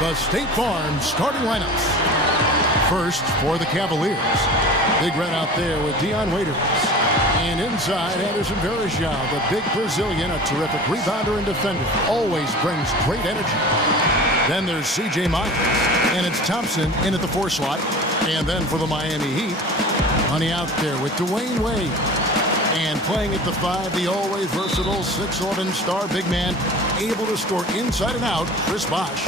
the State Farm starting lineups. First for the Cavaliers. Big red out there with Dion Waiters. And inside, Anderson Varejao, the big Brazilian, a terrific rebounder and defender. Always brings great energy. Then there's C.J. Miles. And it's Thompson in at the 4 slot. And then for the Miami Heat, Honey out there with Dwayne Wade. And playing at the 5, the always versatile 6'11" star big man, able to score inside and out, Chris Bosh.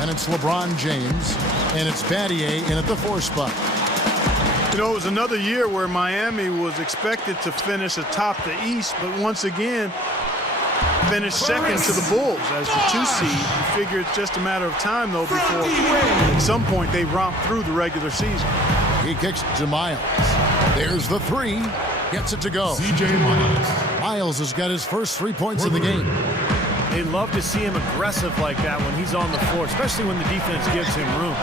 And it's LeBron James. And it's Battier in at the 4 spot. You know, it was another year where Miami was expected to finish atop the East, but once again, finished second to the Bulls as the 2 seed. You figure it's just a matter of time, though, before at some point they romp through the regular season. He kicks to Miles. There's the 3. Gets it to go. C.J. Miles. Miles has got his first 3 points of the game. They love to see him aggressive like that when he's on the floor, especially when the defense gives him room.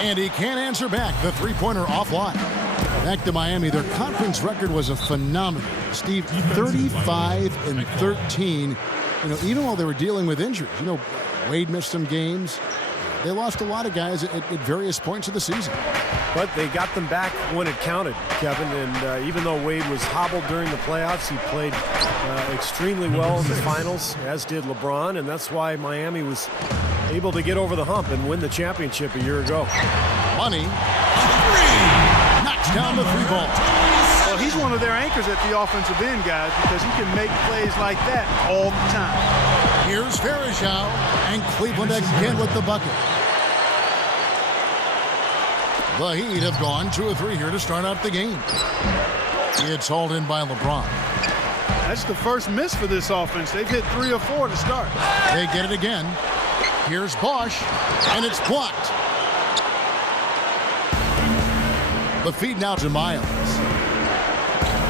And he can't answer back. The 3-pointer offline. Back to Miami. Their conference record was a phenomenal. Steve, 35-13. You know, even while they were dealing with injuries. You know, Wade missed some games. They lost a lot of guys at various points of the season. But they got them back when it counted, Kevin. And even though Wade was hobbled during the playoffs, he played extremely well in the finals, as did LeBron. And that's why Miami was able to get over the hump and win the championship a year ago. Money. Knocks down the 3-ball. Well, he's one of their anchors at the offensive end, guys, because he can make plays like that all the time. Here's Varejao, and Cleveland again with the bucket. The Heat have gone 2 of 3 here to start out the game. It's hauled in by LeBron. That's the first miss for this offense. They've hit 3 or 4 to start. They get it again. Here's Bosh, and it's blocked. The feed now to Miles.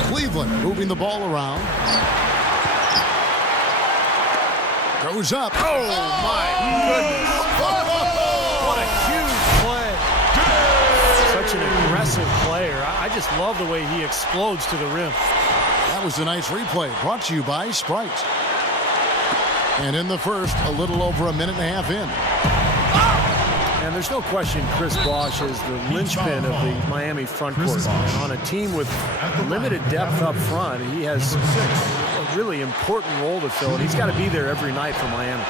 Cleveland moving the ball around. Goes up. Oh, my goodness. What a huge play. Such an aggressive player. I just love the way he explodes to the rim. That was a nice replay brought to you by Sprite. And in the first, a little over a minute and a half in. And there's no question Chris Bosh is the linchpin of the Miami front court. On a team with limited depth up front, he has a really important role to fill, and he's got to be there every night for Miami.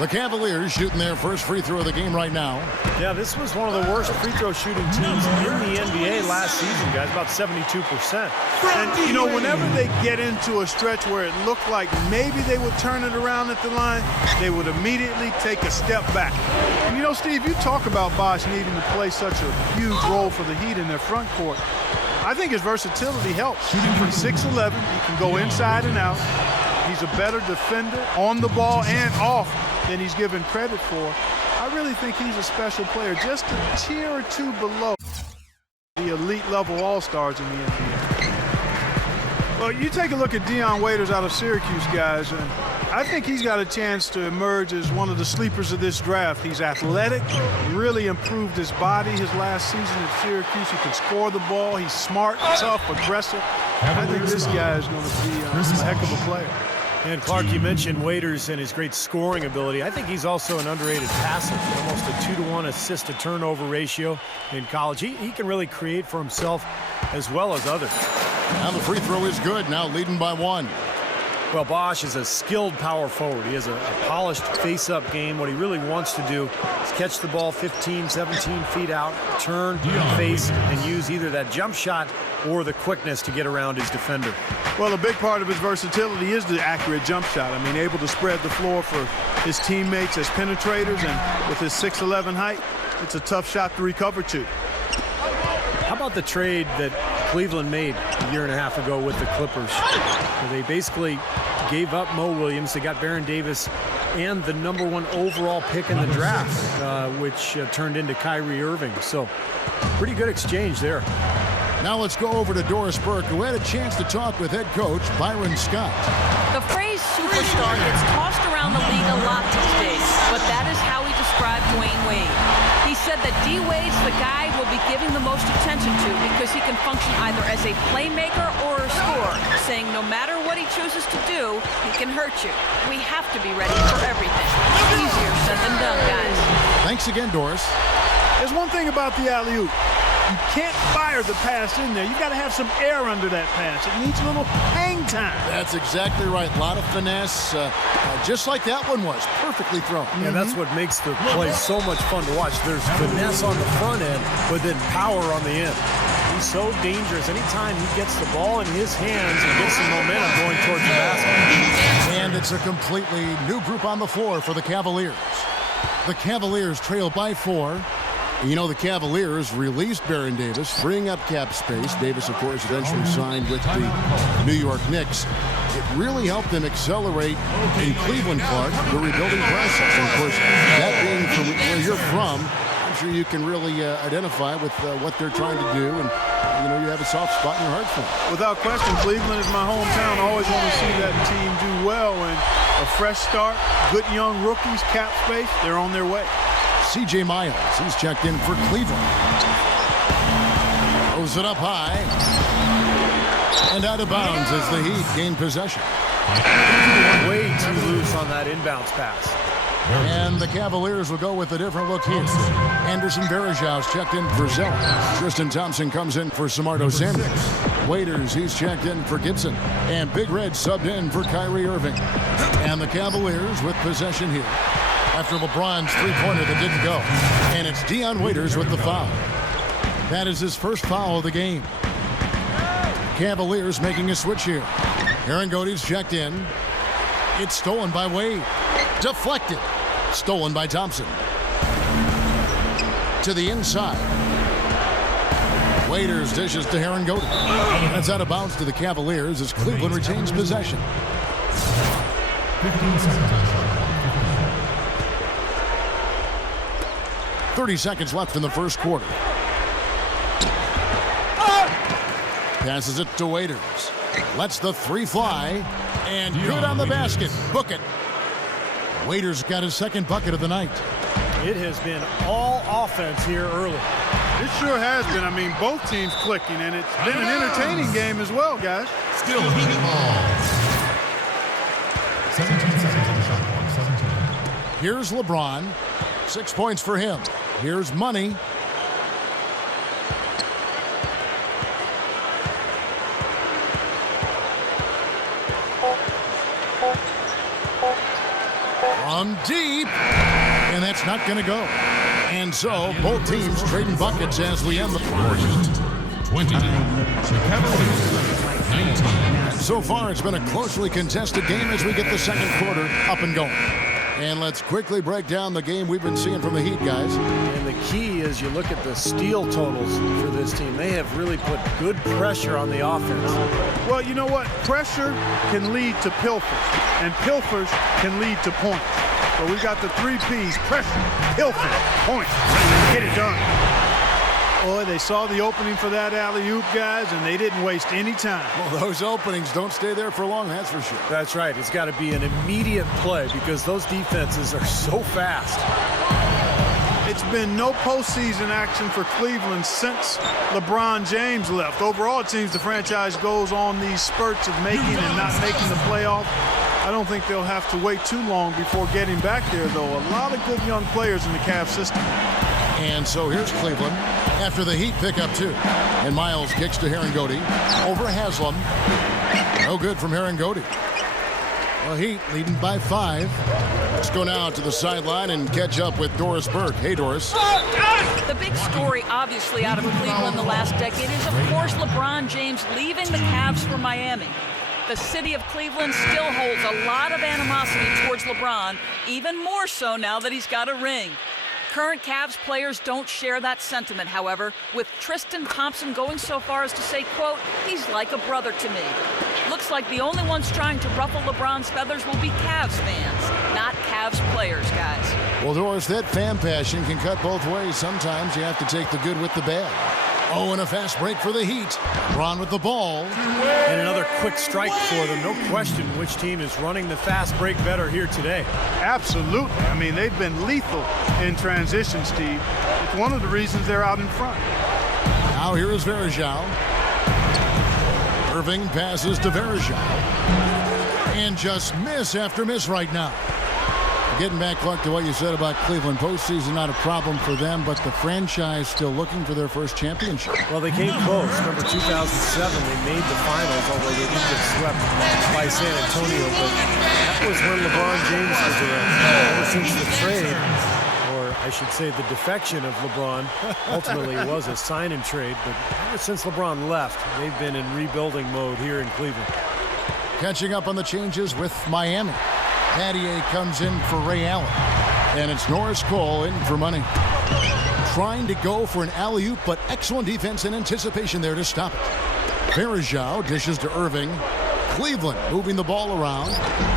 The Cavaliers shooting their first free throw of the game right now. Yeah, this was one of the worst free throw shooting teams in the NBA last season, guys, about 72%. And, you know, whenever they get into a stretch where it looked like maybe they would turn it around at the line, they would immediately take a step back. And, you know, Steve, you talk about Bosh needing to play such a huge role for the Heat in their front court. I think his versatility helps. He's 6'11", he can go inside and out. He's a better defender on the ball and off than he's given credit for. I really think he's a special player, just a tier or 2 below the elite level all-stars in the NBA. Well, you take a look at Dion Waiters out of Syracuse, guys, and I think he's got a chance to emerge as one of the sleepers of this draft. He's athletic, really improved his body his last season at Syracuse. He can score the ball. He's smart, tough, aggressive. I think this guy is going to be a heck of a player. And Clark, you mentioned Waiters and his great scoring ability. I think he's also an underrated passer. Almost a 2-to-1 assist-to-turnover ratio in college. He can really create for himself as well as others. Now the free throw is good, now leading by 1. Well, Bosh is a skilled power forward. He has a polished face-up game. What he really wants to do is catch the ball 15, 17 feet out, turn, face, and use either that jump shot or the quickness to get around his defender. Well, a big part of his versatility is the accurate jump shot. I mean, able to spread the floor for his teammates as penetrators, and with his 6'11" height, it's a tough shot to recover to. How about the trade that Cleveland made a year and a half ago with the Clippers? They basically gave up Mo Williams. They got Baron Davis and the #1 overall pick in the draft, which turned into Kyrie Irving. So pretty good exchange there. Now let's go over to Doris Burke, who had a chance to talk with head coach Byron Scott. The phrase superstar gets tossed around the league a lot these days, but that is how he described Dwayne Wade. He said that D-Wade's the guy we'll be giving the most attention to because he can function either as a playmaker or a scorer, saying no matter what he chooses to do, he can hurt you. We have to be ready for everything. Easier said than done, guys. Thanks fakes again, Doris. There's one thing about the alley-oop. You can't fire the pass in there. You got to have some air under that pass. It needs a little hang time. That's exactly right. A lot of finesse, just like that one was. Perfectly thrown. Yeah, that's what makes the play so much fun to watch. There's finesse on the front end, but then power on the end. He's so dangerous. Anytime he gets the ball in his hands and gets some momentum going towards the basket. And it's a completely new group on the floor for the Cavaliers. The Cavaliers trail by 4. You know, the Cavaliers released Baron Davis, freeing up cap space. Davis, of course, eventually signed with the New York Knicks. It really helped them accelerate in Cleveland, Clark, the rebuilding process. And, of course, that being from where you're from, I'm sure you can really identify with what they're trying to do. And, you know, you have a soft spot in your heart for them. Without question, Cleveland is my hometown. I always want to see that team do well. And a fresh start, good young rookies, cap space, they're on their way. C.J. Miles, he's checked in for Cleveland. Throws it up high. And out of bounds as the Heat gain possession. Way too loose on that inbounds pass. And the Cavaliers will go with a different look here. Anderson Varejau's checked in for Zeller. Tristan Thompson comes in for Samardo Samuels. Waiters, he's checked in for Gibson. And Big Red subbed in for Kyrie Irving. And the Cavaliers with possession here after LeBron's three-pointer that didn't go. And it's Dion Waiters with the foul. That is his first foul of the game. Cavaliers making a switch here. Aaron Gody's checked in. It's stolen by Wade. Deflected. Stolen by Thompson. To the inside. Waiters dishes to Aaron Gody. That's out of bounds to the Cavaliers as Cleveland retains possession. 15 seconds. 30 seconds left in the first quarter. Passes it to Waiters. Lets the three fly. And good on the basket. Book it. Waiters got his second bucket of the night. It has been all offense here early. It sure has been. I mean, both teams clicking, and it's been an entertaining game as well, guys. Still heating ball. 17 seconds on the shot clock. 17. Here's LeBron. 6 points for him. Here's Money. From deep. And that's not going to go. And so both teams trading buckets as we end the quarter. 20. Cavilers. 19. So far, it's been a closely contested game as we get the second quarter up and going. And let's quickly break down the game we've been seeing from the Heat, guys. And the key is you look at the steal totals for this team. They have really put good pressure on the offense. Well, you know what? Pressure can lead to pilfers, and pilfers can lead to points. So we got the 3 P's: pressure, pilfer, points. Get it done. Boy, they saw the opening for that alley-oop, guys, and they didn't waste any time. Well, those openings don't stay there for long, that's for sure. That's right. It's got to be an immediate play because those defenses are so fast. It's been no postseason action for Cleveland since LeBron James left. Overall, it seems the franchise goes on these spurts of making and not making the playoff. I don't think they'll have to wait too long before getting back there, though. A lot of good young players in the Cavs system. And so here's Cleveland after the Heat pick up 2. And Miles kicks to Aaron Gody. Over Haslam. No good from Aaron Gody. Well, Heat leading by 5. Let's go now to the sideline and catch up with Doris Burke. Hey, Doris. The big story, obviously, out of Cleveland the last decade is, of course, LeBron James leaving the Cavs for Miami. The city of Cleveland still holds a lot of animosity towards LeBron, even more so now that he's got a ring. Current Cavs players don't share that sentiment, however, with Tristan Thompson going so far as to say, quote, "He's like a brother to me." Looks like the only ones trying to ruffle LeBron's feathers will be Cavs fans, not Cavs players, guys. Well, Doris, that fan passion can cut both ways. Sometimes you have to take the good with the bad. Oh, and a fast break for the Heat. LeBron with the ball. And another quick strike for them. No question which team is running the fast break better here today. Absolutely. I mean, they've been lethal in transition, Steve. It's one of the reasons they're out in front. Now here is Varejao. Irving passes to Varejao. And just miss after miss right now. Getting back, Clark, to what you said about Cleveland, postseason not a problem for them, but the franchise still looking for their first championship. Well, they came close. Remember 2007, they made the finals, although they didn't get swept by San Antonio. But that was when LeBron James was around. Ever since the trade, or I should say the defection of LeBron, ultimately it was a sign and trade, but ever since LeBron left, they've been in rebuilding mode here in Cleveland. Catching up on the changes with Miami. Pattier comes in for Ray Allen. And it's Norris Cole in for money. Trying to go for an alley-oop, but excellent defense and anticipation there to stop it. Verajao dishes to Irving. Cleveland moving the ball around.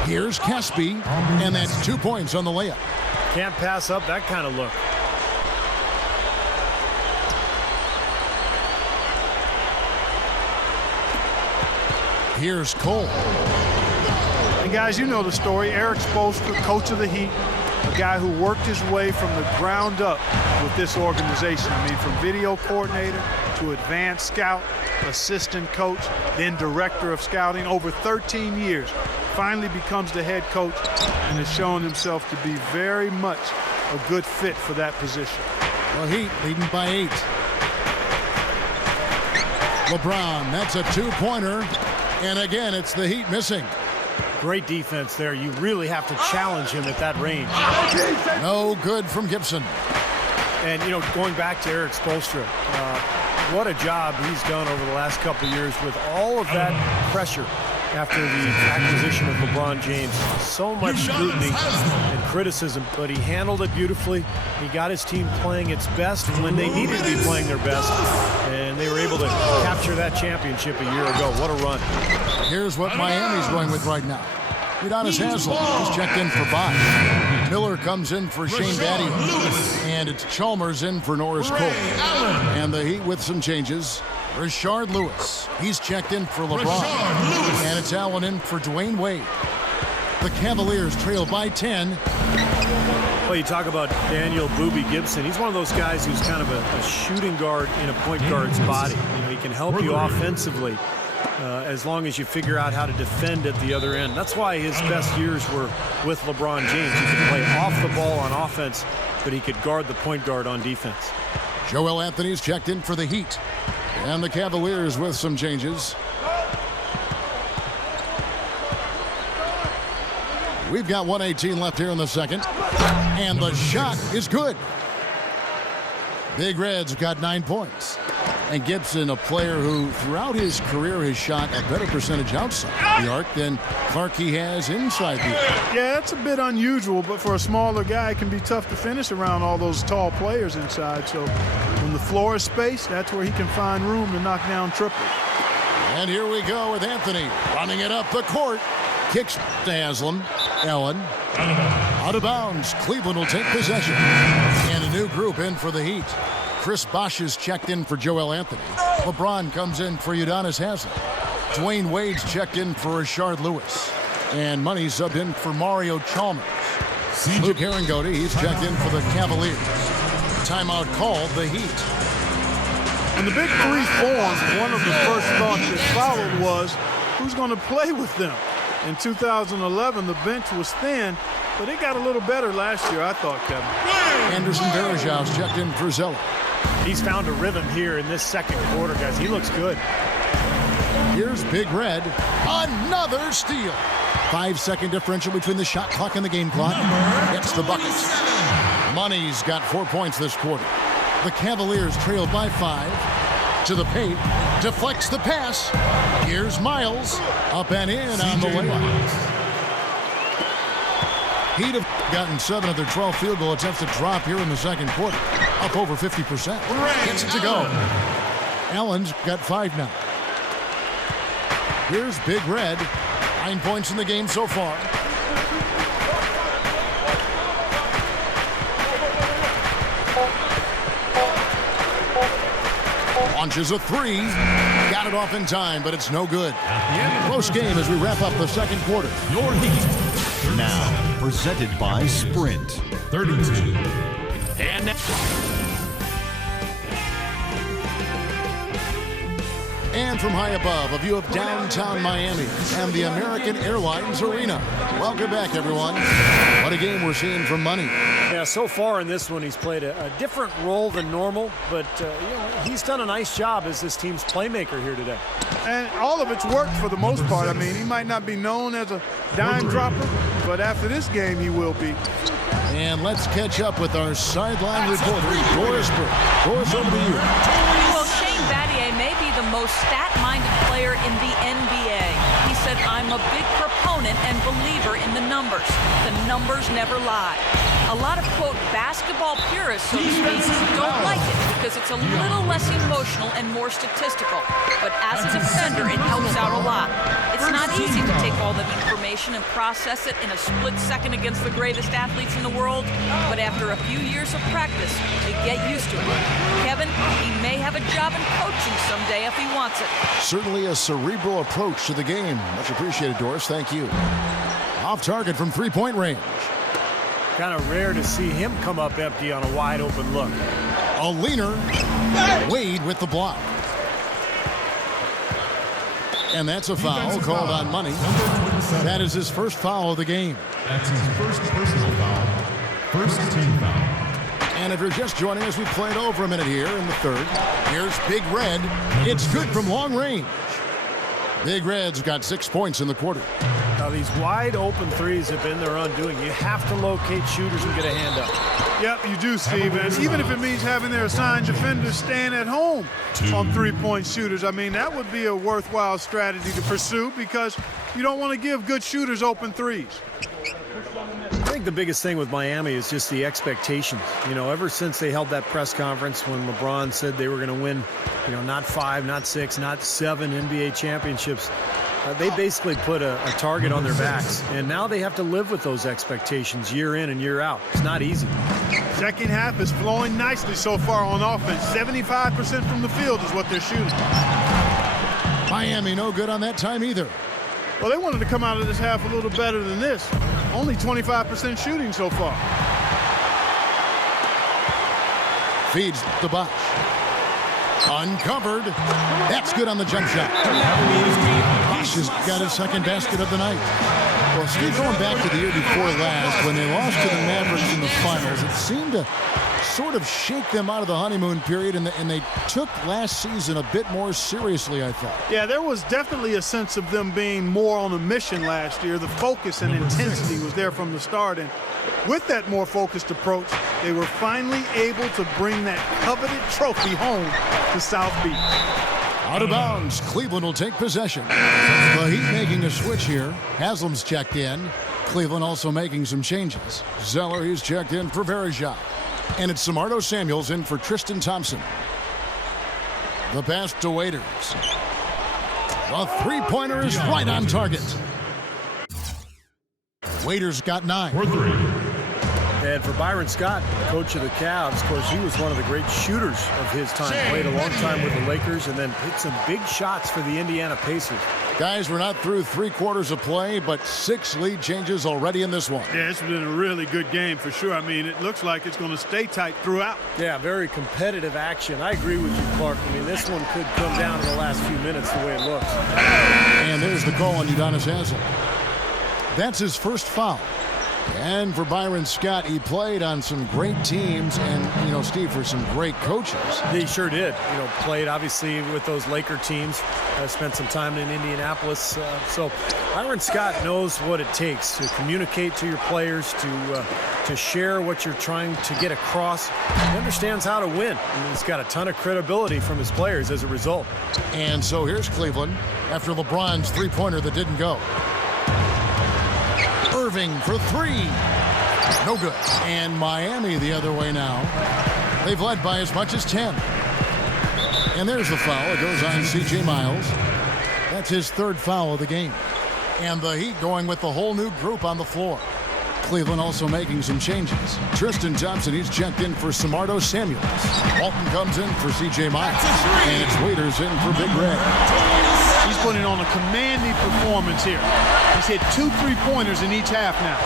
Here's Caspi, and that's 2 points on the layup. Can't pass up that kind of look. Here's Cole. And guys, you know the story. Eric Spoelstra, coach of the Heat, a guy who worked his way from the ground up with this organization. I mean, from video coordinator to advanced scout, assistant coach, then director of scouting, over 13 years. Finally becomes the head coach and has shown himself to be very much a good fit for that position. The Heat leading by 8. LeBron, that's a 2-pointer. And again, it's the Heat missing. Great defense there. You really have to challenge him at that range. No good from Gibson. And, you know, going back to Eric Spoelstra, what a job he's done over the last couple of years with all of that pressure after the acquisition of LeBron James. So much scrutiny and criticism, but he handled it beautifully. He got his team playing its best when they needed to be playing their best, and they were able to capture that championship a year ago. What a run. Here's what Miami's going with right now. Udonis Haslem is checked in for Bond. Miller comes in for Shane Battier. And it's Chalmers in for Norris Cole. And the Heat with some changes. Rashard Lewis. He's checked in for LeBron. And it's Allen in for Dwayne Wade. The Cavaliers trail by 10. Well, you talk about Daniel Boobie Gibson. He's one of those guys who's kind of a shooting guard in a point guard's body. You know, he can help you offensively as long as you figure out how to defend at the other end. That's why his best years were with LeBron James. He could play off the ball on offense, but he could guard the point guard on defense. Joel Anthony's checked in for the Heat. And the Cavaliers with some changes. We've got 1:18 left here in the second. And the shot is good. Big Red's got 9 points. And Gibson, a player who throughout his career has shot a better percentage outside the arc than Clark he has inside the arc. Yeah, that's a bit unusual, but for a smaller guy, it can be tough to finish around all those tall players inside. So when the floor is spaced, that's where he can find room to knock down triples. And here we go with Anthony running it up the court. Kicks to Haslem. Allen out of bounds. Cleveland will take possession. And a new group in for the Heat. Chris Bosh is checked in for Joel Anthony. LeBron comes in for Udonis Haslem. Dwayne Wade's checked in for Rashard Lewis. And Money subbed in for Mario Chalmers. Luke Herringody, he's checked in for the Cavaliers. Timeout called the Heat. When the big three formed, one of the first thoughts that followed was, who's going to play with them? In 2011, the bench was thin, but it got a little better last year, I thought, Kevin. Anderson Varejau's checked in for Zeller. He's found a rhythm here in this second quarter, guys. He looks good. Here's Big Red. Another steal. 5-second differential between the shot clock and the game clock. Gets the buckets. Money's got 4 points this quarter. The Cavaliers trail by 5. To the paint. Deflects the pass. Here's Miles. Up and in on the layup. Heat have gotten 7 of their 12 field goal attempts to drop here in the second quarter. Up over 50%. Gets it to go. Allen's got 5 now. Here's Big Red. 9 points in the game so far. Launches a 3. Got it off in time, but it's no good. Close game as we wrap up the second quarter. Your Heat. Now, presented by Sprint. 32. And from high above, a view of downtown Miami and the American Airlines Arena. Welcome back, everyone. What a game we're seeing from Money. Yeah, so far in this one, he's played a different role than normal, but he's done a nice job as this team's playmaker here today. And all of it's worked for the most part. I mean, he might not be known as a dime dropper, but after this game, he will be. And let's catch up with our sideline reporter, Doris Burke. Doris, over to you. Well, Shane Battier may be the most stat-minded player in the NBA. He said, "I'm a big proponent and believer in the numbers. The numbers never lie." A lot of, quote, basketball purists, so to speak, don't like it because it's a little less emotional and more statistical. But as a defender, it helps out a lot. It's not easy to take all that information and process it in a split second against the greatest athletes in the world. But after a few years of practice, you get used to it. Kevin, he may have a job in coaching someday if he wants it. Certainly a cerebral approach to the game. Much appreciated, Doris. Thank you. Off target from three-point range. Kind of rare to see him come up empty on a wide open look. A leaner. Wade with the block. And that's a foul called on Money. That is his first foul of the game. That's his first personal foul. First team foul. And if you're just joining us, we played over a minute here in the third. Here's Big Red. It's good from long range. Big Red's got 6 points in the quarter. Now, these wide open threes have been their undoing. You have to locate shooters and get a hand up. Yep, you do, Steve. And even if it means having their assigned defenders stand at home on three-point shooters, I mean, that would be a worthwhile strategy to pursue because you don't want to give good shooters open threes. I think the biggest thing with Miami is just the expectations. You know, ever since they held that press conference when LeBron said they were going to win, not 5, not 6, not 7 NBA championships, they basically put a target on their backs. And now they have to live with those expectations year in and year out. It's not easy. Second half is flowing nicely so far on offense. 75% from the field is what they're shooting. Miami no good on that time either. Well, they wanted to come out of this half a little better than this. Only 25% shooting so far. Feeds the Bosch. Uncovered. That's good on the jump shot. Bosch has got his second basket of the night. Well, Steve, going back to the year before last, when they lost to the Mavericks in the finals, it seemed to sort of shake them out of the honeymoon period, and they took last season a bit more seriously, I thought. Yeah, there was definitely a sense of them being more on a mission last year. The focus and intensity was there from the start, and with that more focused approach, they were finally able to bring that coveted trophy home to South Beach. Out of bounds, Cleveland will take possession. The Heat making a switch here. Haslam's checked in. Cleveland also making some changes. Zeller, he's checked in for Verejao. And it's Samardo Samuels in for Tristan Thompson. The pass to Waiters. The three-pointer is right on target. Waiters got 9. And for Byron Scott, coach of the Cavs, of course, he was one of the great shooters of his time. Played a long time with the Lakers and then hit some big shots for the Indiana Pacers. Guys, we're not through 3 quarters of play, but 6 lead changes already in this one. Yeah, it's been a really good game for sure. I mean, it looks like it's going to stay tight throughout. Yeah, very competitive action. I agree with you, Clark. I mean, this one could come down to the last few minutes the way it looks. And there's the call on Udonis Haslem. That's his first foul. And for Byron Scott, he played on some great teams and, Steve, for some great coaches. He sure did. Played obviously with those Laker teams, spent some time in Indianapolis. So Byron Scott knows what it takes to communicate to your players, to share what you're trying to get across. He understands how to win. And he's got a ton of credibility from his players as a result. And so here's Cleveland after LeBron's three-pointer that didn't go. Irving for 3. No good. And Miami the other way now. They've led by as much as 10. And there's the foul. It goes on C.J. Miles. That's his 3rd foul of the game. And the Heat going with the whole new group on the floor. Cleveland also making some changes. Tristan Thompson, he's checked in for Samardo Samuels. Walton comes in for C.J. Miles. And it's Waiters in for Big Red. He's putting on a commanding performance here. He's hit 2 3-pointers in each half now.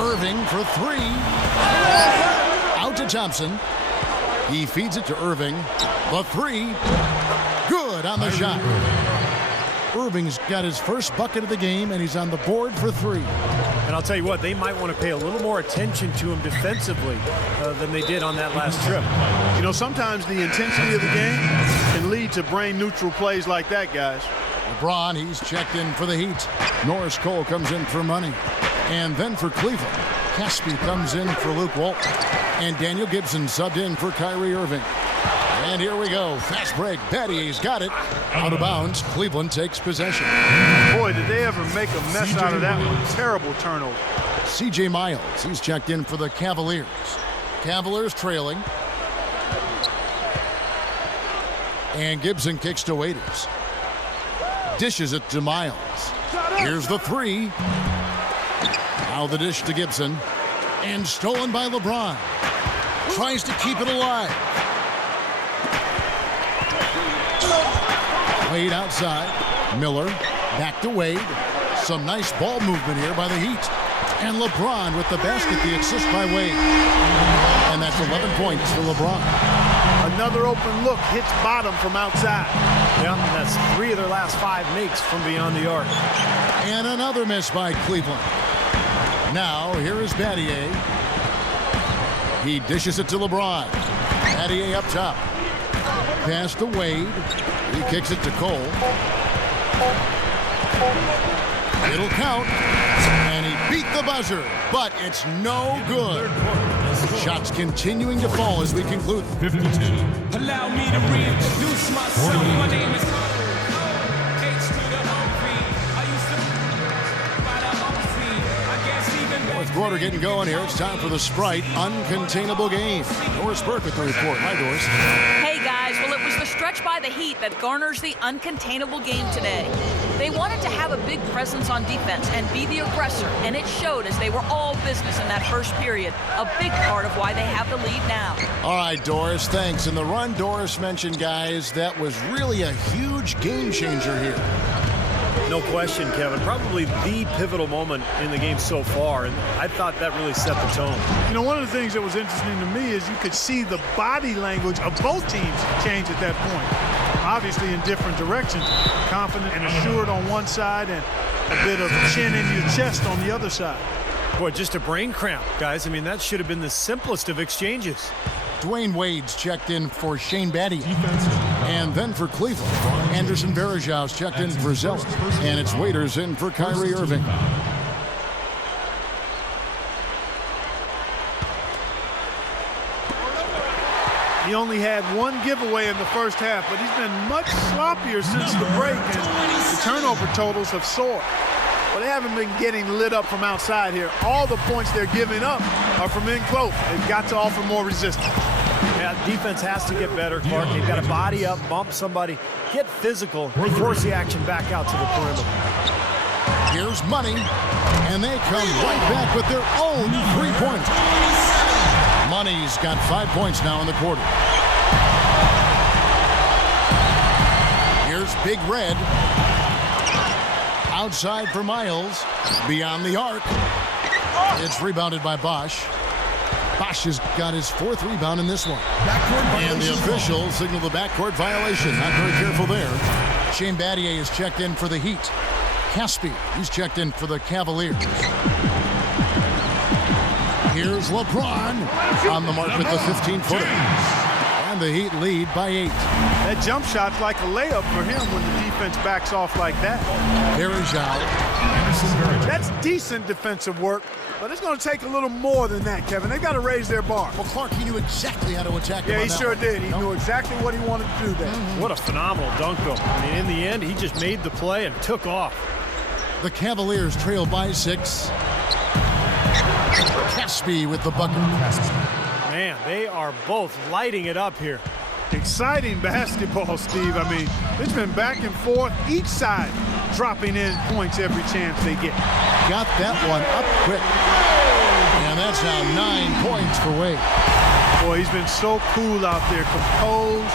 Irving for 3. Out to Thompson. He feeds it to Irving. The three. Good on the shot. Irving's got his first bucket of the game, and he's on the board for three. And I'll tell you what, they might want to pay a little more attention to him defensively than they did on that last trip. You know, sometimes the intensity of the game can lead to brain-neutral plays like that, guys. LeBron, he's checked in for the Heat. Norris Cole comes in for Money. And then for Cleveland, Caspi comes in for Luke Walton. And Daniel Gibson subbed in for Kyrie Irving. And here we go. Fast break. Battier's got it. Out of bounds. Cleveland takes possession. Boy, did they ever make a mess out of that one. Terrible turnover. C.J. Miles, he's checked in for the Cavaliers. Cavaliers trailing. And Gibson kicks to Waiters. Dishes it to Miles. Here's the three. Now the dish to Gibson. And stolen by LeBron. Tries to keep it alive. Wade outside. Miller back to Wade. Some nice ball movement here by the Heat. And LeBron with the basket, the assist by Wade. And that's 11 points for LeBron. Another open look, hits bottom from outside. Yeah, that's 3 of their last 5 makes from beyond the arc. And another miss by Cleveland. Now, here is Battier. He dishes it to LeBron. Battier up top. Pass to Wade. He kicks it to Cole. It'll count. And he beat the buzzer, but it's no good. Shots continuing to fall as we conclude. 52. Allow me to reintroduce myself. My name is H to the OP. I used to by the OC. I guess even Fourth quarter getting going here. It's time for the Sprite Uncontainable Game. Doris Burke with the report. Hi, Doris. Hey, guys. Well, it was the stretch by the Heat that garners the uncontainable game today. They wanted to have a big presence on defense and be the aggressor, and it showed as they were all business in that first period. A big part of why they have the lead now. All right, Doris, thanks. And the run Doris mentioned, guys, that was really a huge game changer here. No question, Kevin. Probably the pivotal moment in the game so far, and I thought that really set the tone. You know, one of the things that was interesting to me is you could see the body language of both teams change at that point. Obviously in different directions. Confident and assured on one side and a bit of chin in your chest on the other side. Boy, just a brain cramp, guys. I mean, that should have been the simplest of exchanges. Dwayne Wade's checked in for Shane Battier. And then for Cleveland, Anderson Varejau's checked in for Zeller. And it's Waiters in for Kyrie Irving. He only had one giveaway in the first half, but he's been much sloppier since the break, and the turnover totals have soared. But they haven't been getting lit up from outside here. All the points they're giving up are from in close. They've got to offer more resistance. Yeah, defense has to get better, Clark. They've got to body up, bump somebody, get physical, and force the action back out to the perimeter. Here's Money, and they come right back with their own three-pointer. Money's got 5 points now in the quarter. Here's Big Red. Outside for Miles. Beyond the arc. It's rebounded by Bosch. Bosch has got his 4th rebound in this one. And the officials signal the backcourt violation. Not very careful there. Shane Battier is checked in for the Heat. Caspi, he's checked in for the Cavaliers. Here's LeBron on the mark with the 15-footer. And the Heat lead by 8. That jump shot's like a layup for him when the defense backs off like that. Varejau. That's decent defensive work, but it's going to take a little more than that, Kevin. They've got to raise their bar. Well, Clark, he knew exactly how to attack him. Yeah, he sure did. He knew exactly what he wanted to do there. What a phenomenal dunk, though. I mean, in the end, he just made the play and took off. The Cavaliers trail by 6. Caspi with the bucket. Man, they are both lighting it up here. Exciting basketball, Steve. I mean, it's been back and forth, each side dropping in points every chance they get. Got that one up quick. And that's now 9 points for Wade. Boy, he's been so cool out there, composed,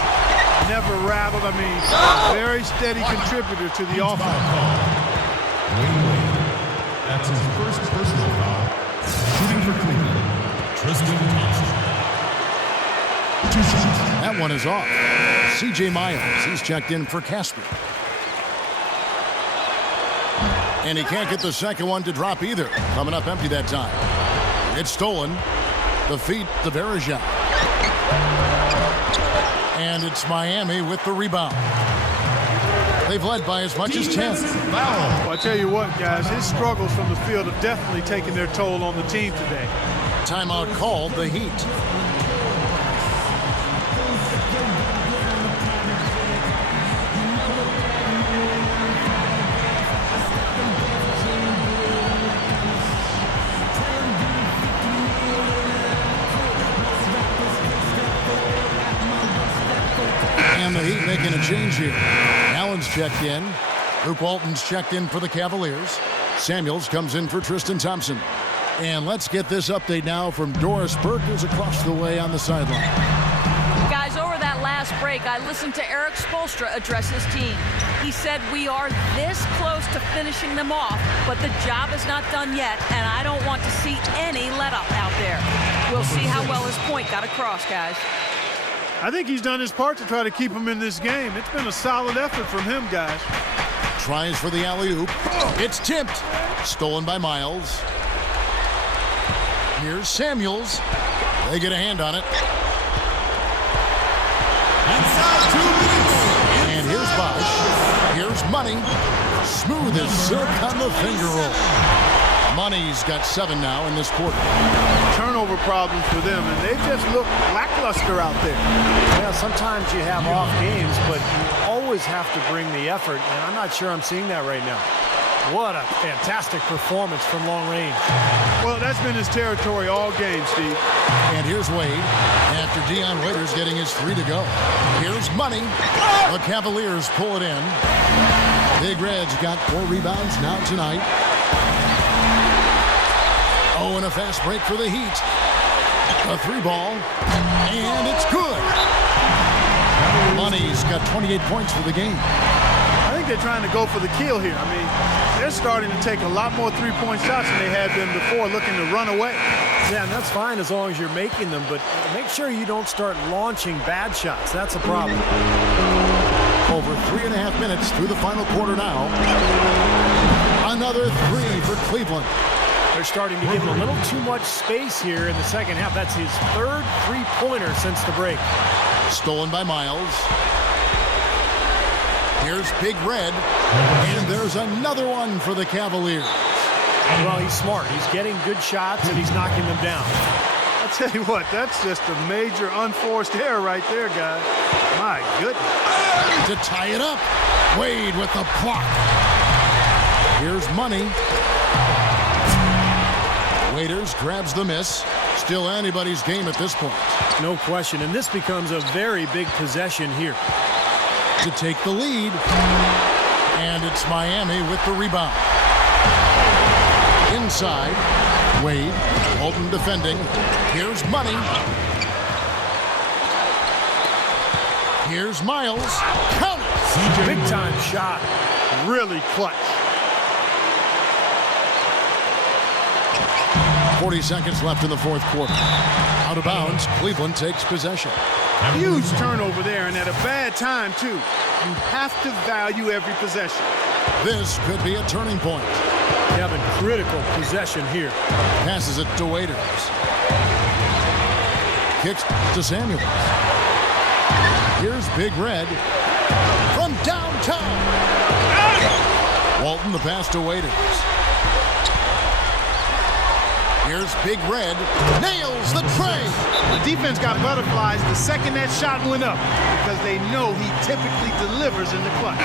never rattled. I mean, very steady contributor to the offense. That's his first personal foul. Shooting for Cleveland, Tristan Thompson. To That one is off. C.J. Miles, he's checked in for Casper. And he can't get the second one to drop either. Coming up empty that time. It's stolen. The feet to Verija. And it's Miami with the rebound. They've led by as much as 10. Well, I tell you what, guys, his struggles from the field have definitely taken their toll on the team today. Timeout called, the Heat. And the Heat making a change here. Allen's checked in. Luke Walton's checked in for the Cavaliers. Samuels comes in for Tristan Thompson. And let's get this update now from Doris Burke, who's across the way on the sideline. Guys, over that last break, I listened to Eric Spoelstra address his team. He said, we are this close to finishing them off, but the job is not done yet, and I don't want to see any let-up out there. We'll see how well his point got across, guys. I think he's done his part to try to keep him in this game. It's been a solid effort from him, guys. Tries for the alley-oop. It's tipped. Stolen by Miles. Here's Samuels. They get a hand on it. Inside 2 minutes. And here's Bosch. Here's Money. Smooth as silk on the finger roll. Money's got 7 now in this quarter. Turnover problems for them, and they've just looked lackluster out there. Yeah, sometimes you have off games, but you always have to bring the effort, and I'm not sure I'm seeing that right now. What a fantastic performance from long range. Well, that's been his territory all game, Steve. And here's Wade after Dion Waiters getting his 3 to go. Here's Money. The Cavaliers pull it in. Big Red's got 4 rebounds now tonight. Oh, and a fast break for the Heat. A 3-ball, and it's good. Money's got 28 points for the game. I think they're trying to go for the kill here. I mean, they're starting to take a lot more three-point shots than they had been before, looking to run away. Yeah, and that's fine as long as you're making them, but make sure you don't start launching bad shots. That's a problem. Over 3.5 minutes through the final quarter now. Another 3 for Cleveland. They're starting to give him a little too much space here in the second half. That's his 3rd three-pointer since the break. Stolen by Miles. Here's Big Red. And there's another one for the Cavaliers. Well, he's smart. He's getting good shots, and he's knocking them down. I'll tell you what, that's just a major unforced error right there, guys. My goodness. To tie it up. Wade with the block. Here's Money. Waiters grabs the miss. Still anybody's game at this point. No question, and this becomes a very big possession here. To take the lead. And it's Miami with the rebound. Inside. Wade. Holton defending. Here's Money. Here's Miles. Count it. Big time shot. Really clutch. 40 seconds left in the 4th quarter. Out of bounds, Cleveland takes possession. Huge turnover there, and at a bad time, too. You have to value every possession. This could be a turning point. Kevin, critical possession here. Passes it to Waiters. Kicks to Samuels. Here's Big Red from downtown. Walton the pass to Waiters. Here's Big Red. Nails the tray. The defense got butterflies the second that shot went up because they know he typically delivers in the clutch.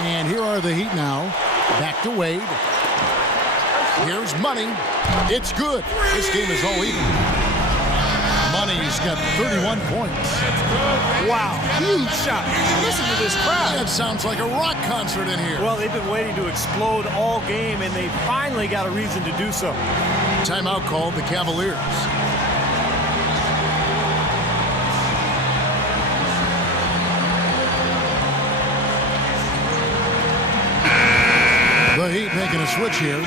And here are the Heat now. Back to Wade. Here's Money. It's good. This game is all even. Money's got 31 points. Wow, huge shot. Listen to this crowd. That sounds like a rock concert in here. Well, they've been waiting to explode all game, and they finally got a reason to do so. Timeout called the Cavaliers. making a switch here. 9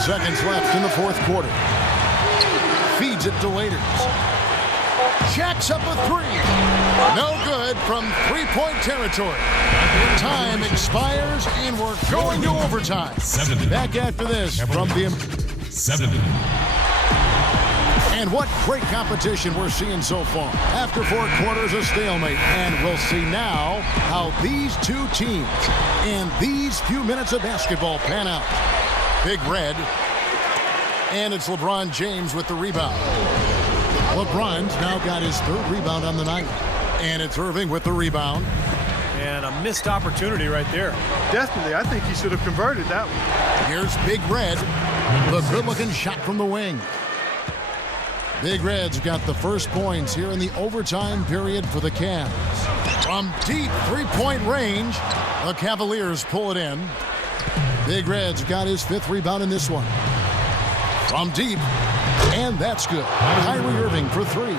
seconds left in the fourth quarter. Feeds it to Waiters. Jacks up a three. No good from three-point territory. Time expires, and we're going to overtime. Back after this from the... 7. And what great competition we're seeing so far. After 4 quarters, a stalemate. And we'll see now how these two teams in these few minutes of basketball pan out. Big Red. And it's LeBron James with the rebound. LeBron's now got his 3rd rebound on the night. And it's Irving with the rebound. And a missed opportunity right there. Definitely. I think he should have converted that one. Here's Big Red. The good-looking shot from the wing. Big Red's got the first points here in the overtime period for the Cavs. From deep three-point range, the Cavaliers pull it in. Big Red's got his 5th rebound in this one. From deep, and that's good. Kyrie Irving for 3.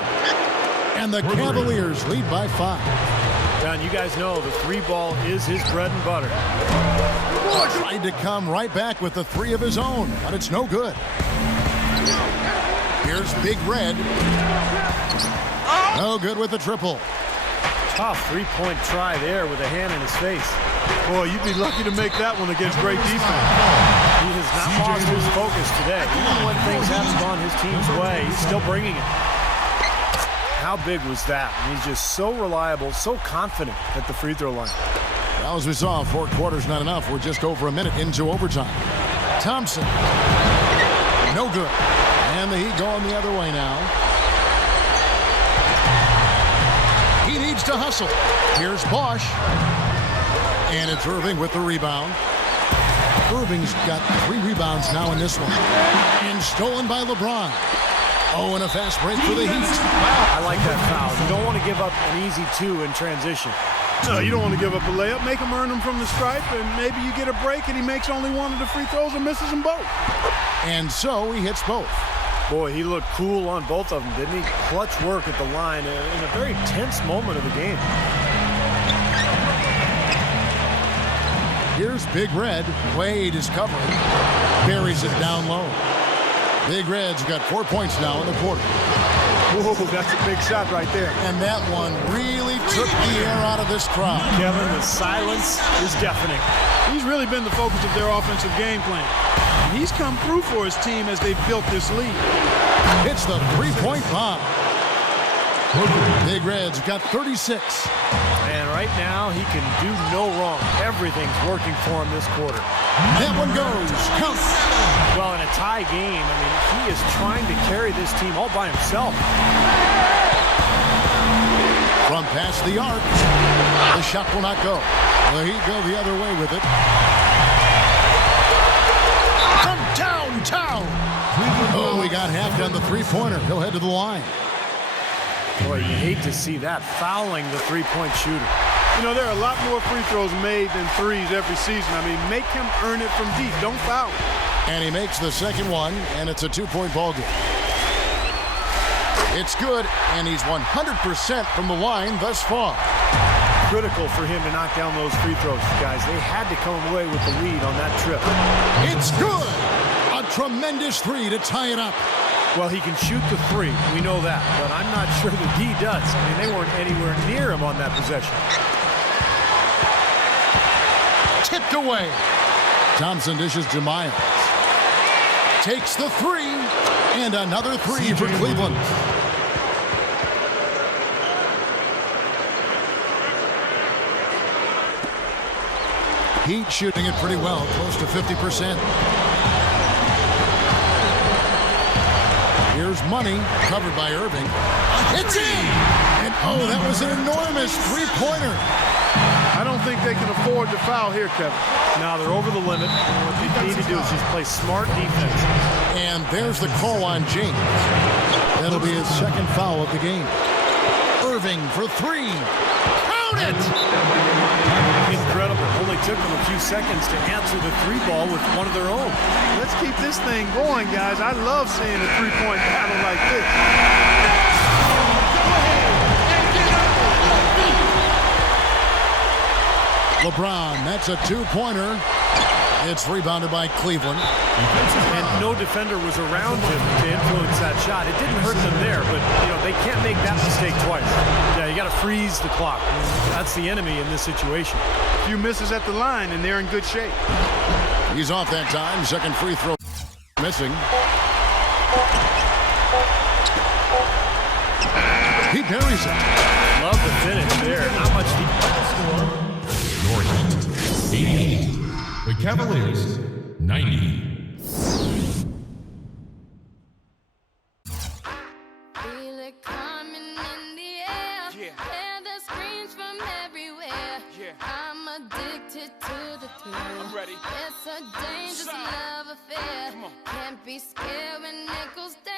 And the Cavaliers lead by 5. John, you guys know the 3 ball is his bread and butter. Tried to come right back with the 3 of his own, but it's no good. Here's Big Red. No good with the triple. Tough 3-point try there with a hand in his face. Boy, you'd be lucky to make that one against great defense. He has not lost his focus today. Even when things haven't gone his team's way, he's still bringing it. How big was that? And he's just so reliable, so confident at the free throw line. Well, as we saw, 4 quarters not enough. We're just over a minute into overtime. Thompson. No good. And the Heat going the other way now. He needs to hustle. Here's Bosch. And it's Irving with the rebound. Irving's got 3 rebounds now in this one. And stolen by LeBron. Oh, and a fast break for the Heat. I like that foul. You don't want to give up an easy 2 in transition. No, you don't want to give up a layup. Make him earn them from the stripe, and maybe you get a break and he makes only one of the free throws or misses them both. And so he hits both. Boy, he looked cool on both of them, didn't he? Clutch work at the line in a very tense moment of the game. Here's Big Red. Wade is covering. Buries it down low. Big Red's got 4 points now in the quarter. Whoa, that's a big shot right there. And that one really took the air out of this crowd. Kevin, the silence is deafening. He's really been the focus of their offensive game plan. And he's come through for his team as they've built this lead. It's the 3-point bomb. Big Red's got 36. And right now, he can do no wrong. Everything's working for him this quarter. That one goes. Count. Well, in a tie game, I mean, he is trying to carry this team all by himself. From past the arc, the shot will not go. The Heat go the other way with it. From downtown. Oh, he got hacked on the 3-pointer. He'll head to the line. Boy, you hate to see that, fouling the 3-point shooter. You know, there are a lot more free throws made than threes every season. I mean, make him earn it from deep. Don't foul him. And he makes the second one, and it's a 2-point ball game. It's good, and he's 100% from the line thus far. Critical for him to knock down those free throws, guys. They had to come away with the lead on that trip. It's good! A tremendous 3 to tie it up. Well, he can shoot the 3. We know that. But I'm not sure that he does. I mean, they weren't anywhere near him on that possession. Tipped away. Thompson dishes to Miles. Takes the 3. And another 3 for Cleveland. Heat shooting it pretty well, close to 50%. Here's Money, covered by Irving. It's in! And oh, that was an enormous 3-pointer. I don't think they can afford to foul here, Kevin. Now they're over the limit. What they need to do is just play smart defense. And there's the call on James. That'll be his second foul of the game. Irving for 3. Count it! Incredible. Only took them a few seconds to answer the 3-ball with one of their own. Let's keep this thing going, guys. I love seeing a 3-point battle like this. LeBron, that's a two-pointer. It's rebounded by Cleveland. And no defender was around him to influence that shot. It didn't hurt them there, but they can't make that mistake twice. Yeah, you got to freeze the clock. That's the enemy in this situation. A few misses at the line, and they're in good shape. He's off that time. Second free throw missing. He buries it. Love the finish there. Not much Score, your Heat 88. The Cavaliers 90. Feel it coming in the air. Hear the screams from everywhere. I'm addicted to the thrill. I'm ready. It's a dangerous love affair. Can't be scared when it goes down.